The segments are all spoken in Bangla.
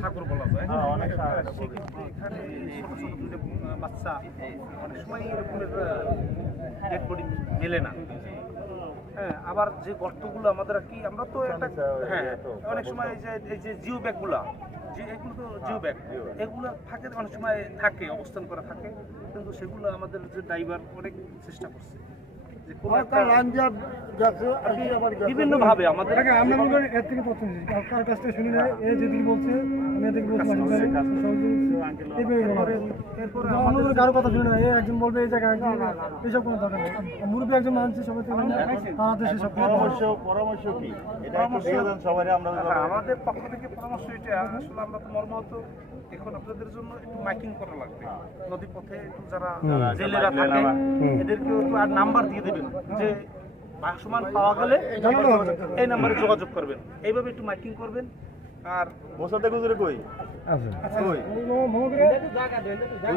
সাগর বলা যায় সেক্ষেত্রে এখানে ছোট ছোট বাচ্চা অনেক সময় এরকমের ডেড বডি মেলে না। হ্যাঁ, আবার যে গর্তগুলো আমাদের কি আমরা তো একটা হ্যাঁ অনেক সময় এই যে জিও ব্যাগগুলা এগুলো তো জিও ব্যাগ এগুলো থাকে অনেক সময় থাকে অবস্থান করা থাকে, কিন্তু সেগুলো আমাদের যে ড্রাইভার অনেক চেষ্টা করছে বিভিন্ন ভাবে আমাদের আমরা মনে করি এর থেকে প্রথম কার কাছ থেকে শুনি না এ যেদিকে বলছে আমি এদিকে বলছি এরপরে আমাদের কারো কথা শুনি না এ একজন বলবে এই জায়গায় এইসব কোনো দরকার নেই। মুরব্বী একজন মানছে সবাই তাদের সেসব পরামর্শ কি এটা একটু দিয়ে দেন সবাই। আমরা আমাদের পক্ষ থেকে পরামর্শ এটা আসলে আমরা তো মর্মাহত এখন আপনাদের জন্য একটু মাইকিং করা লাগবে নদী পথে একটু যারা জেলেরা থাকে এদেরকেও একটু আর নাম্বার দিয়ে দেবেন যে ভাসমান পাওয়া গেলে এই নাম্বারে যোগাযোগ করবেন, এইভাবে একটু মাইকিং করবেন। আর বসাতে গুজরে কই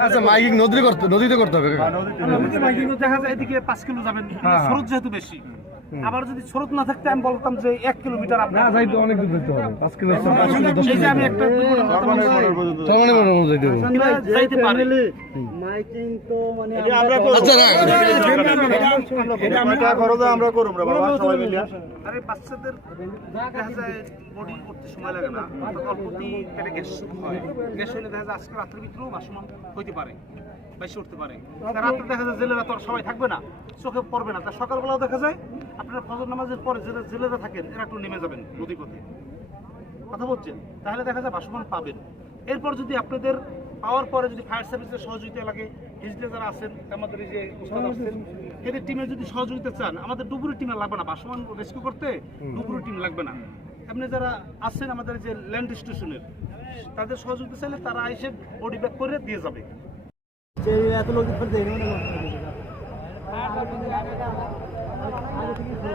আচ্ছা মাইকিং নদীতে করতে হবে। নদীতে মাইকিং দেখা যায় এদিকে 5 কিলো যাবেন স্রোত যেহেতু বেশি, আবার যদি স্রোত না থাকতে আমি বলতাম যে 1 কিলোমিটার আপনার যাইতে অনেক দূর যেতে হবে 5 কিলো এই যে আমি একটা যাইতে পারি মাইকিং তো মানে আমরা করব। আচ্ছা এটা খরচ আমরা করব রে বাবা সবাই মিলে। আরে বাচ্চাদের দেখা যায় বডি করতে সময় লাগে না, অল্পতেই পেটে গ্যাস হয়। গ্যাস হলে দেখা যায় আজকে রাতের ভিতরেও ভাসমান হইতে পারে, বেশি উঠতে পারে। রাত্রে দেখা যায় জেলেরা তো সবাই থাকবে না, চোখে পড়বে না, তার সকালবেলাও দেখা যায় আপনারা ফজর নামাজের পরে জেলেরা থাকেন এরা একটু নেমে যাবেন নদী পথে, কথা বলছেন, তাহলে দেখা যায় ভাসমান পাবেন। এরপর যদি আপনাদের পাওয়ার পরে যদি ফায়ার সার্ভিসের সহযোগিতা লাগে, হিজড়ে যারা আছেন আমাদের এই যে উস্তাদ আসছেন এদের টিমের যদি সহযোগিতা চান, আমাদের ডুবুরি টিমে লাগবে না, ভাসমান রেস্কিউ করতে ডুবুরি টিম লাগবে না। আপনি যারা আছেন আমাদের যে ল্যান্ড স্টেশনের তাদের সহযোগিতা চাইলে তারা এসে বডি ব্যাক করে দিয়ে যাবে। এত লোক আগে থেকে